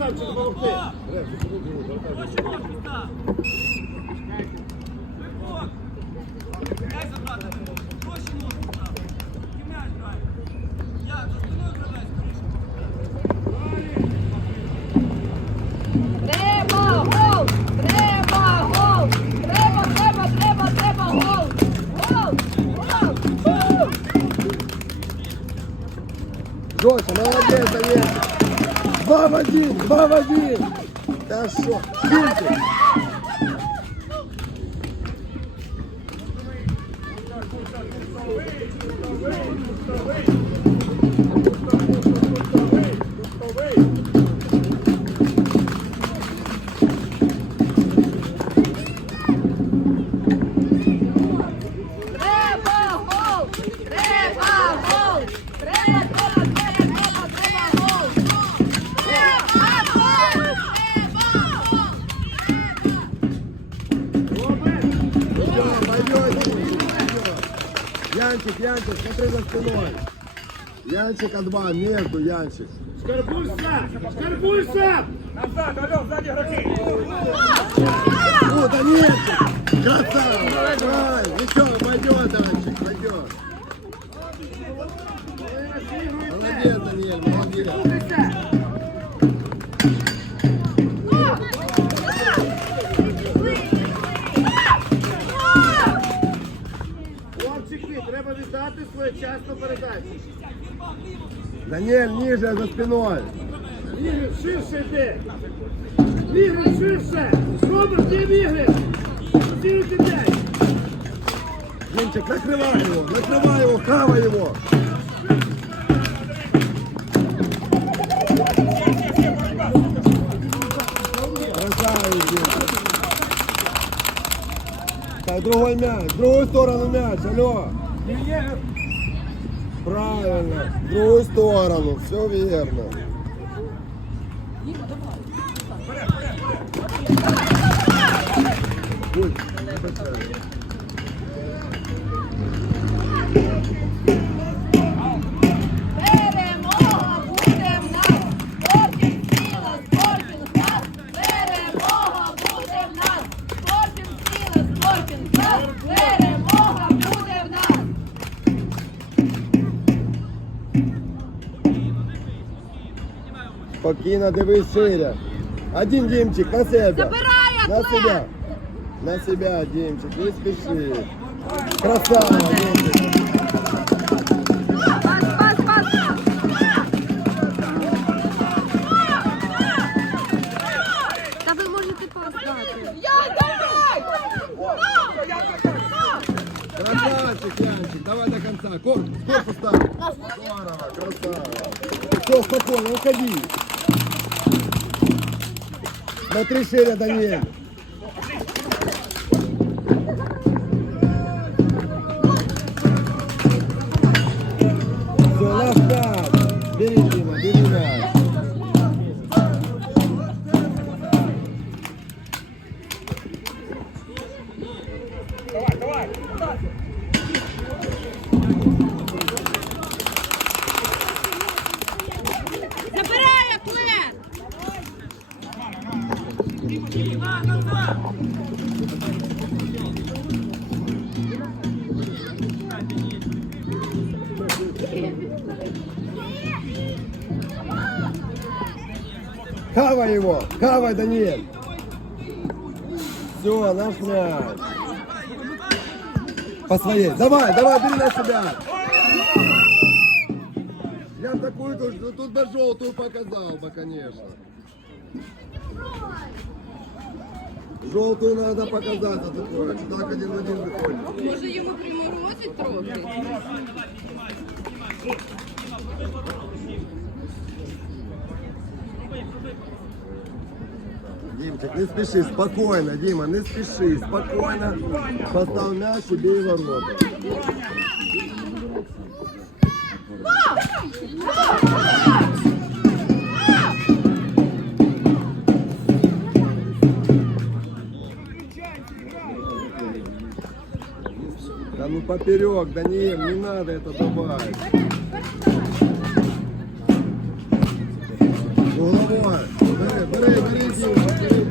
Ставчик, допомогти. В один, два в один. Янчик, смотри за спиной. Янчик от два, между, Янчик. Шкарбуйся! Шкарбуйся! Назад, алло, сзади игроки! Даниэль, ниже, за спиной. Ігор, ширше йди! Ігор, ширше! Робert, ти Ігор! Цілити п'ять! Димчик, накрывай его, накрывай его, хавай его. Красавец, Димчик. Так, другой мяч, в другую сторону мяч, алло. Правильно, в другую сторону, все верно. Ой, Спокійно дивись шире. Один Димчик на себе. Забирай, На Атлет! себя. На себя, Димчик, не спеши. Красава, Димчик. Пас, пас, пас! Та ви можете поставити. Я давай! Красавчик, Янчик, давай до конца. Корпус, корпус ставь. Здорово, красава. Все, спокойно, уходи. Смотри шире, Даниэль. Хавай его, хавай, Даниэль. Все, наш мяч. По своей. Давай, давай, бери на себя. Я такую тут, тут бы желтую показал бы, конечно. Желтую надо показать за такое. Так один в один выходит. Може йому приморозить трохи? Димчик, не спеши, спокойно, Дима, не спеши, спокойно. Поставь мяч и бей ворота. Да ну поперек, Даниэль, не надо это добавить. Головой. Бери, бери, бери, бери.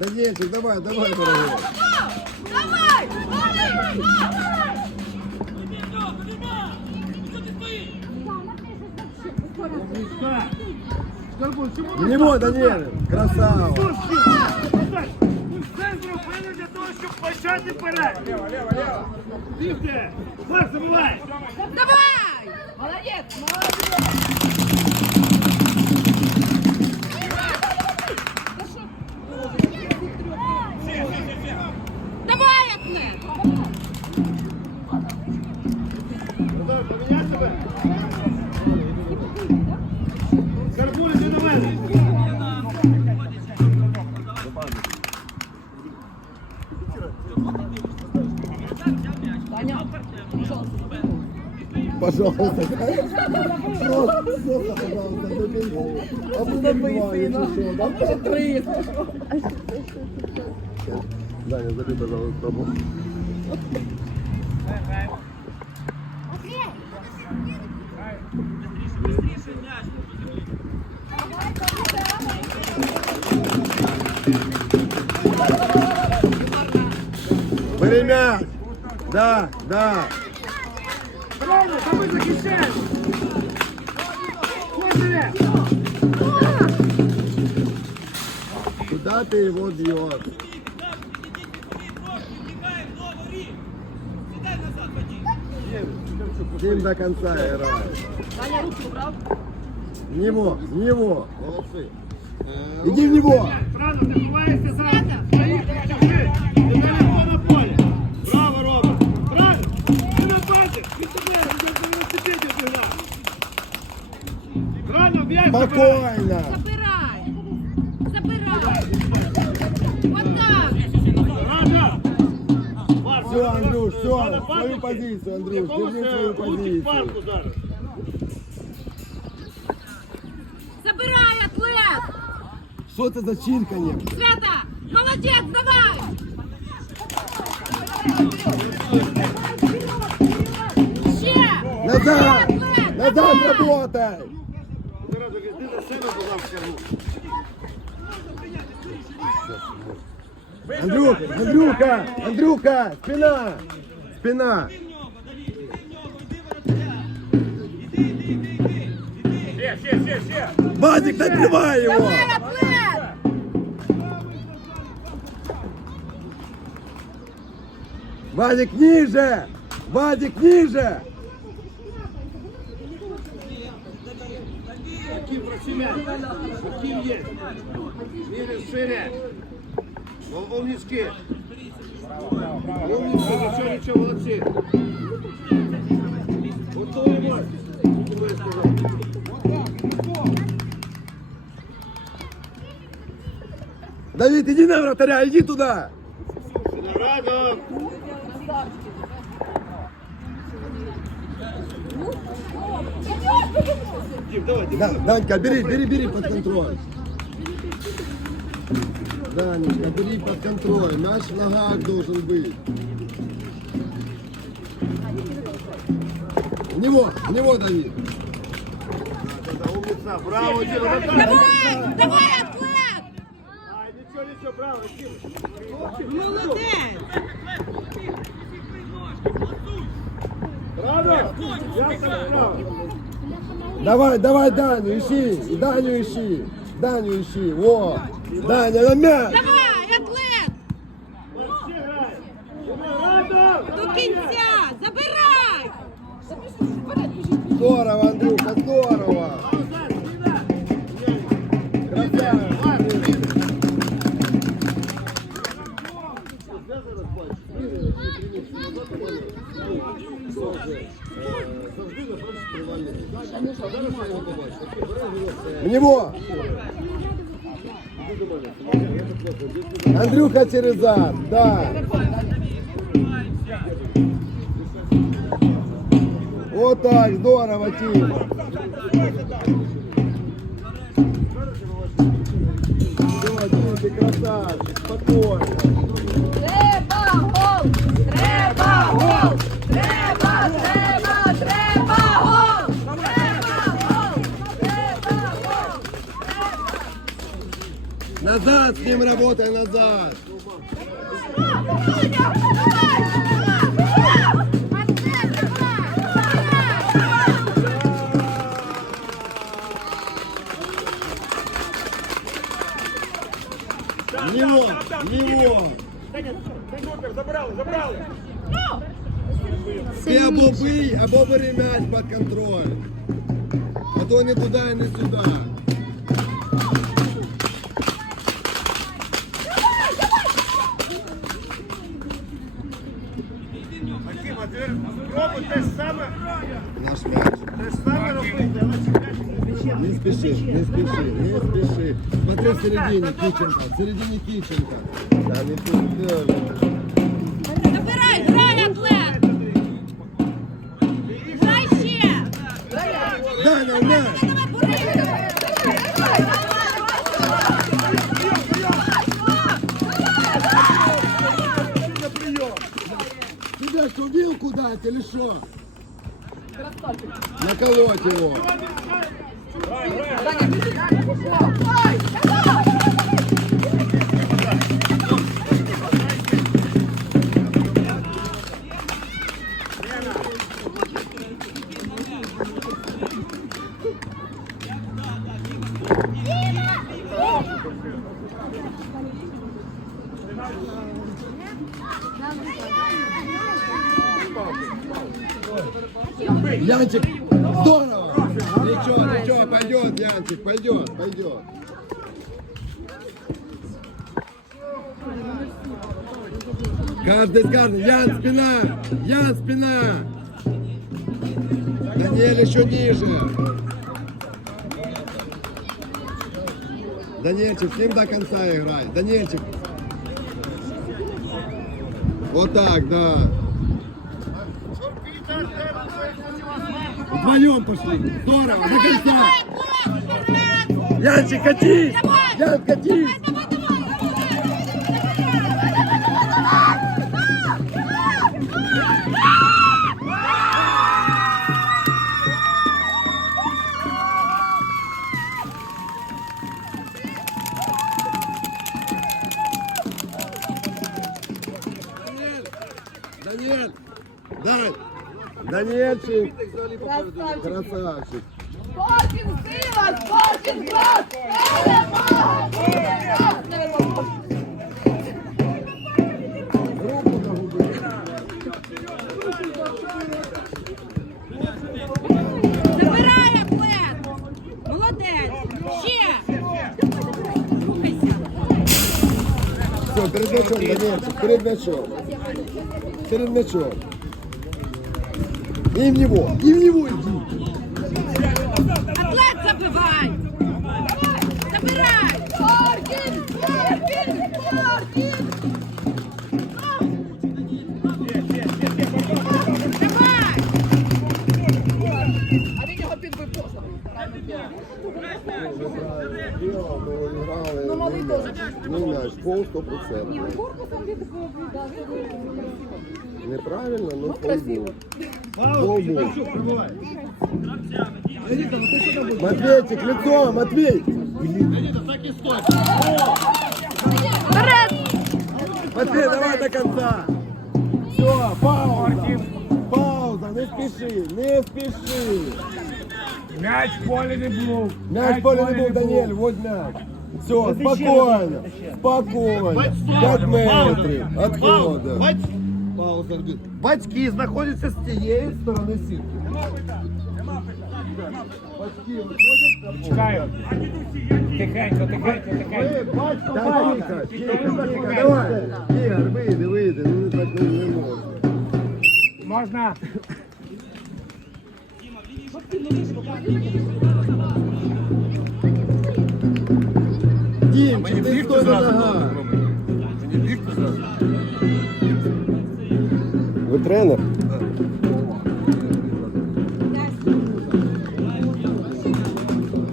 Данильчик, давай, давай, дорогой. Давай! Карбун, чому В него, Данил, красава. Центру повинен для того, щоб почати вперед. Лево, лево, лево. Дивте, Марк, забувай. Давай! Молодец! Молодец! Пожалуйста. Просто, просто, пожалуйста, добейте. А будет два, если что, да? Три. Даня, забей, пожалуйста, тому. мяч. Да, да. Правильно, та ми захищаємо. Ось іде. Куда ты его бьешь? Дим до конца играет. Даня, руки убрал. В него, в него. Молодцы. Иди в него. Правильно, ти ховаєшся Спокойно. Забирай! Забирай! Вот так! Все, Андрюш, все, свою позицию, Андрюш, держи свою позицию. Забирай, атлет! Что это за чирканье? Света! Молодец, давай! Ще! Назад! Назад работай! За себе, будь ласка. Андрюха, Андрюха, Андрюха, спина, спина. Вадик, накрывай его! Вадик, ниже! Вадик, ниже! Ким працює? Ким є? Віриш шире. О- Умнички. Умнички, нічого, нічого, молодці. Готово. Що я сказав? Давид, иди на вратаря, иди туда! Виноградов. Да, Данька, бери, бери, бери под контроль. Данечка, бери под контроль. Мяч в ногах должен быть. В него, в него, Давид. Да, умница, браво, Дим. Давай! Давай, атлет! Ай, нічого, нічого, браво, Дим. Молодець! Браво. Я сам браво. Давай, давай, Даню, ищи. Даню ищи. Даню ищи. Во. Даня, на мяч. Зад, да. вот так, здорово, Тима. Все, Тим, ты красавчик, спокойно. Треба гол! Треба гол! Треба, треба, треба гол! Треба гол! Треба гол! Назад с ним работай, назад. Него. Супер, забрали, забрали. Ти або бий, або бери м'яч під контроль. А то не туди, не сюди. Не спеши, не спеши, не спеши. Смотри в середине Киченко, в середине Киченко. Да, не тут. Забирай, грай, атлет! Грай ще! Да, на, на. Тебя что, вилку дать или что? Наколоть его. Янчик, здорово! Ничего, ничего, пойдет, Янчик, пойдет, пойдет. Каждый с каждым. Ян, спина! Ян, спина! Даниэль еще ниже. Даниэльчик, с ним до конца играй. Даниэльчик. Вот так, да. Вдвоем пошли. Здорово, до конца. Янчик, катись! Ян, катись! Красавчик! Спортінг сила, спортінг клас! Перемога буде нас! Руку на губы! Забирай, атлет! Молодець! Ще! Рухайся! Все, перед мячом, Даниэльчик, перед мячом. Перед мячом. И в него, и в него иди. Атлет забивай! Играли, ну, мяч, пол сто процентов. Неправильно, но пол был. Пол был. Матвейчик, лицо, Матвей! Матвей, давай до конца! Все, пауза! Пауза, не спеши, не спеши! М'яч в полі не був. Мяч в поле не был, Даниэль, вот мяч. Все, спокойно, спокойно. 5 метрів, отхода. Пауза, Батьки знаходяться з тієї сторони сітки. Батьки виходять, Чекаю. Тихенько, тихенько, тихенько. Так, тихо, тихо, тихо, давай. Ігор, вийди, вийди, ну так не, не можна. Можна? Дімчик, ти Вадим, чи ти хто не нога? Мені бігти зразу. Ви тренер?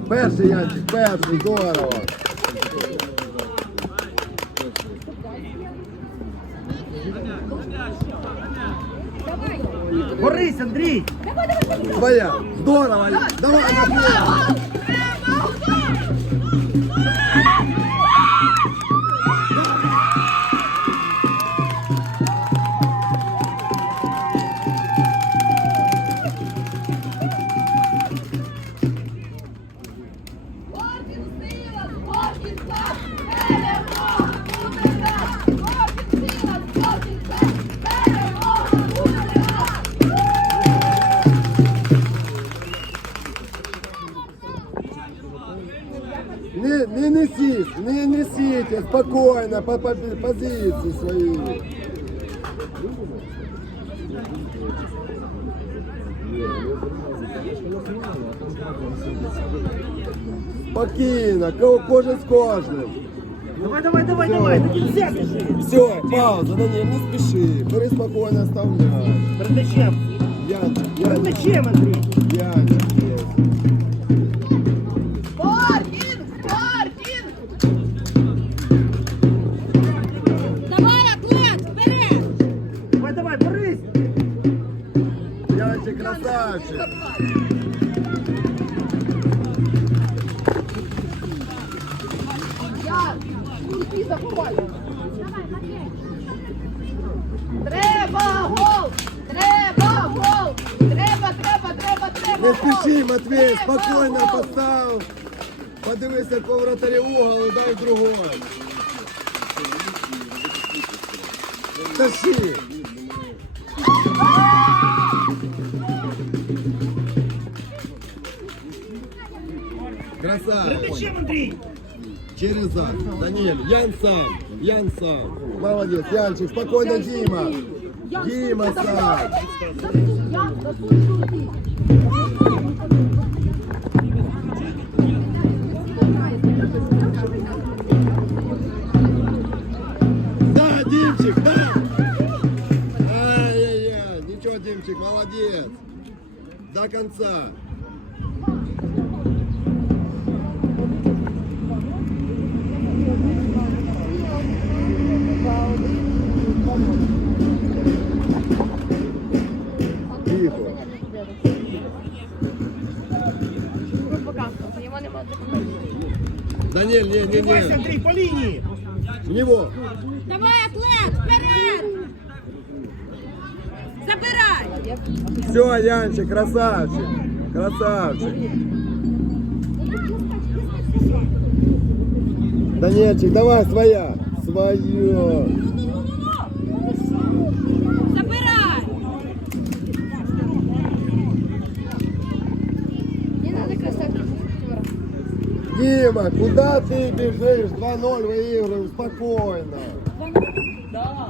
Перший Янчик, перший, здорово. Борись, Андрій! Твоя! Здорово! Олег. Давай, Андрій! спокойно, по, по позиции свои. Спокійно, ко- кожен з кожним. Давай, давай, давай, давай! До кінця біжи! Все, пауза, на ній, не спіши, бери спокійно оставляй. Перед м'ячем! Янчик, Перед Янчик, м'ячем, красавчик. Я, курки забувай! Треба гол! Треба гол! Треба, треба, треба, треба Не гол! спіши, Матвій, Треба спокійно гол! постав. Подивися по вратарі угол і дай другой. Тащи. Перед Красавчик. м'ячем, Андрій! Через зад. Даниэль, Ян сам. Ян сам. Молодец, Янчик, спокойно, Дима. Дима сам. Да, Димчик, да. Ай-яй-яй, ничего, Димчик, молодец. До конца. Даниэль, не, не, Тримайся, не. Андрій, по лінії! В него. Давай, атлет, вперед! Забирай! Все, Янчик, красавчик. Красавчик. Данильчик, давай, своя. Свое. Дима, куда ты бежишь? 2-0 выигрываем, спокойно. Раз.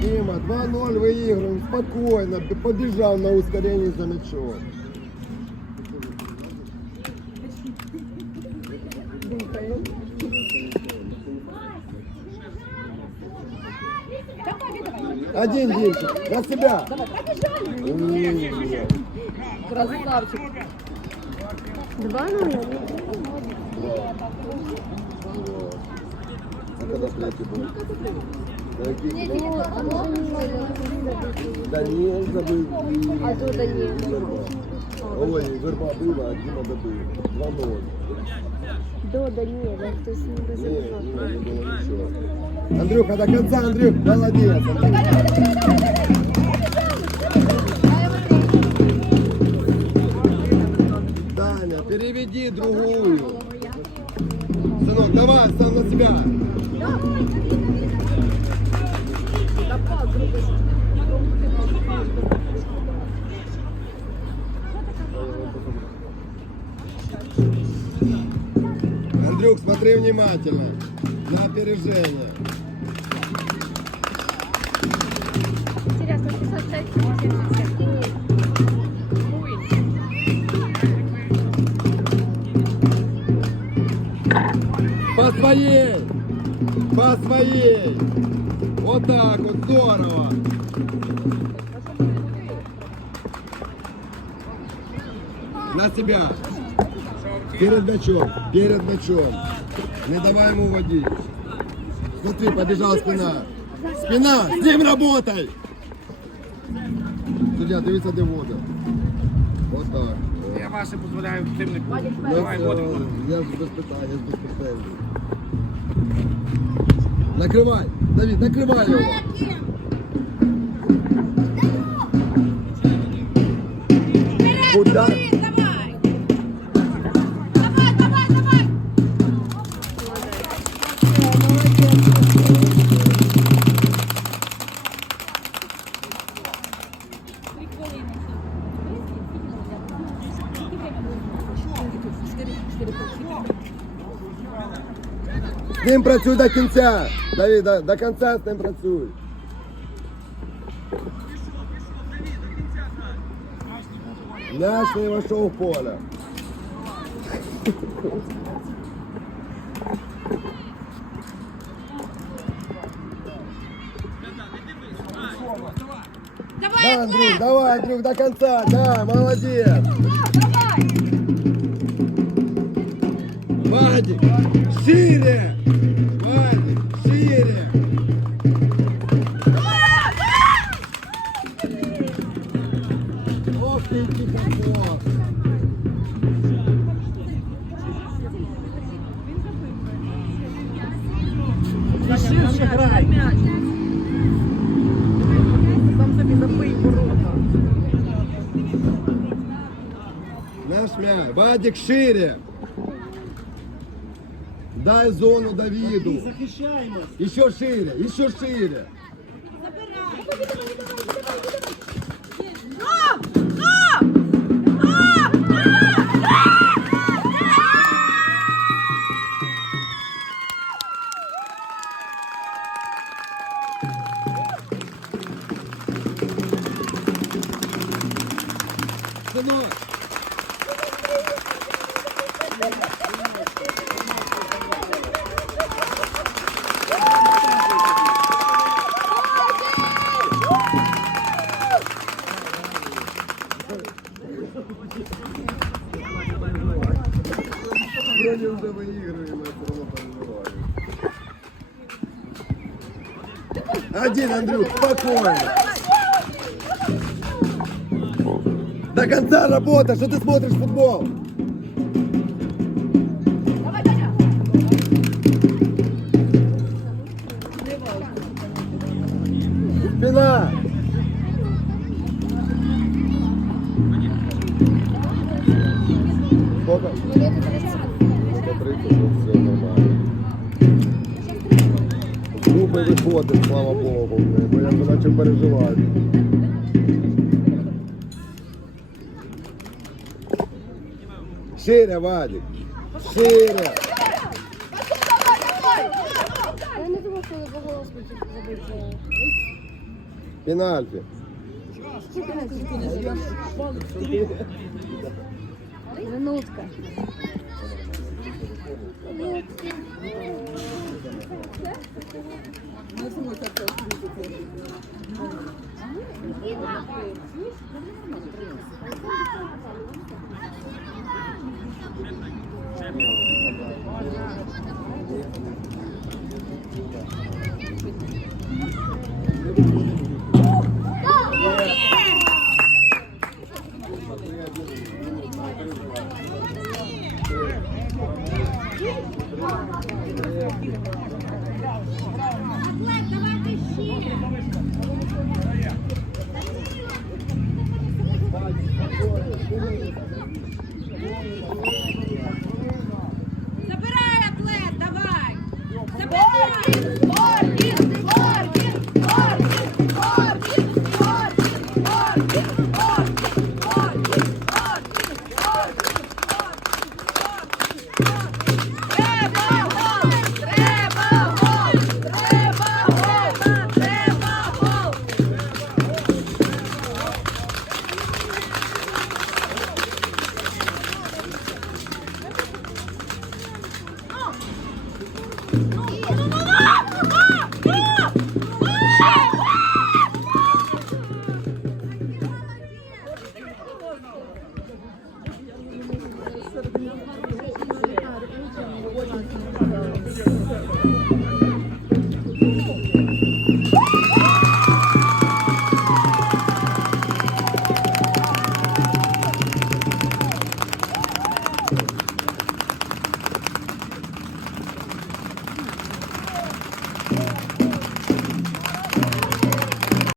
Дима, 2-0 выигрываем, спокойно. Побежал на ускорении за мячом. Один Димчик, на себя. Умница. Красавчик. Два нуля. А когда тільки одного. Даниэль забыл. А тут Даниэль. Ой, верба была, а Дима забыл. 2-0. До хтось не Не, забував. не, не было ничего. Андрюха, до конца, Андрюх, молодец. Даня, переведи другую. Сынок, давай, сам на себя. Андрюх, смотри внимательно. На опережение. Интересно, 66 70. По своей! По своей! Вот так вот, здорово. На себя. Перед мячом, перед мячом. Не давай ему водить. Смотри, побежала спина. Спина, с ним работай. Суддя, дивіться, де вода. Вот так. Я ваше дозволяю тим не буду. Я, Давай водимо. я ж без питань, я ж без питань. Накривай, Давид, накривай його. Ним працюй до кінця. Давид, до, до кінця з ним працюй. Мяч не вийшов в поле. Да, Давай, Андрюх, давай, Андрюх, до конца, да, молодец. Вадик, шире! Мяч. Вадик, шире! Дай зону Давиду. Захищаємось. Еще шире, еще шире. Сынок, вроде уже выигрываем, а все равно Один, Андрюх, спокойно. До конца работа, что ты смотришь футбол? Спина! Сколько? 130, ну все виходить, слава Богу, бо я вже почав переживати. Шире, Вадик! Шире! Я не. Пенальти. Минутка. Субтитры